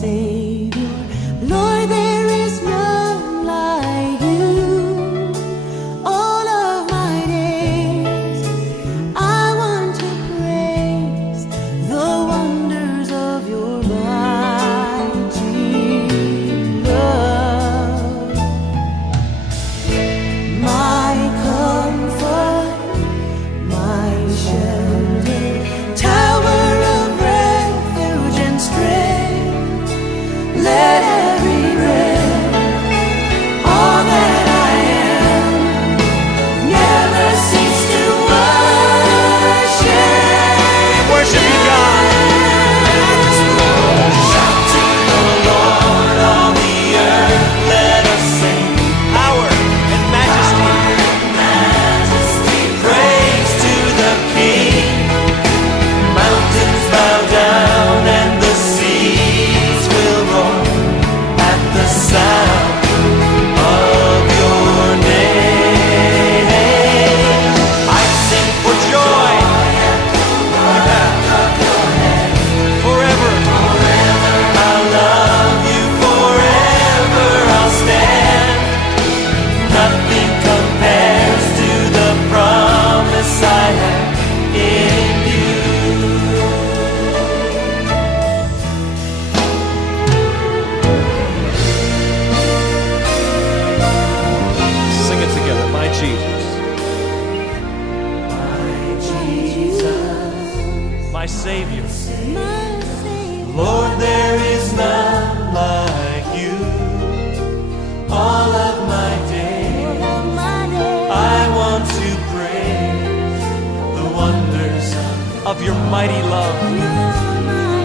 Savior. Lord, there is none like you. All of my days I want to praise the wonders of your mighty love. My comfort, my shelter, tower of refuge and strength, let every breath, all that I am, never cease to worship. Worship you, God. Shout to the Lord, all the earth, let us sing. Power and majesty. Praise to the King. Mountains bow down and the seas will roar at the sound of your name. I sing for joy. Forever. I love you forever. I'll stand. Nothing compares to the promise I have in you. Sing it together. My Jesus. My Jesus, My Savior. My Savior, Lord, there is none like you. All of my days all of my days I want to praise the wonders Of your mighty love. you're my